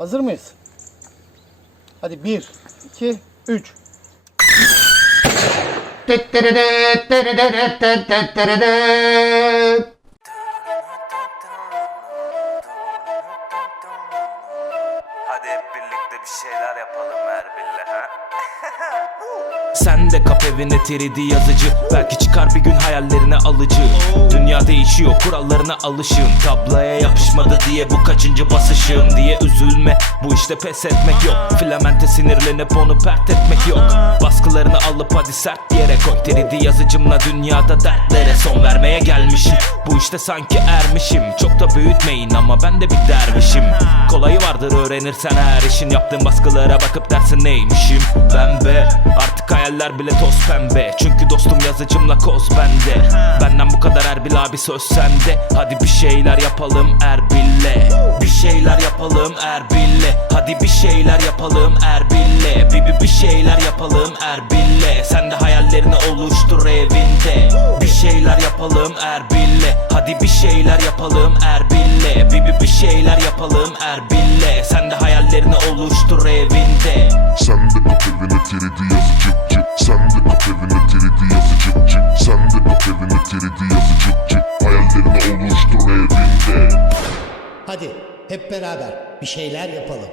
Hazır mıyız? Hadi 1, 2, 3. Hadi hep birlikte bir şeyler yapalım Erbil'le ha? Sen de kap evine 3D yazıcı. Belki çıkar bir gün hayallerine alıcı. Dünya değişiyor kurallarına alışın Tabloya yapışmadı diye bu kaçıncı basışım diye üzülme. Bu işte pes etmek yok. Filamente sinirlenip onu pert etmek yok. Baskılarını alıp hadi sert yere koy. 3D yazıcımla dünyada dertlere son vermeye gelmişim. Bu işte sanki ermişim. Çok da büyütmeyin ama ben de bir dervişim. Kolayı vardır öğrenirsen her işin. Yaptığın baskılara bakıp dersin neymişim? Ben be artık hayaller bile toz pembe. Çünkü dostum yazıcımla koz bende. Benden bu kadar Erbil abi söz sende. Hadi bir şeyler yapalım Erbil'le. Bir şeyler yapalım Erbil'le. Hadi bir şeyler yapalım Erbil'le. Bir, bir, bir şeyler yapalım Erbil'le. Sen de hayallerini oluştur evinde. Bir şeyler yapalım Erbil'le. Hadi bir şeyler yapalım Erbil'le. Bir, bir, bir şeyler yapalım Erbil'le. Sen de hayallerini oluştur evinde. Sen de kap evine 3D yazıcı Hadi hep beraber bir şeyler yapalım.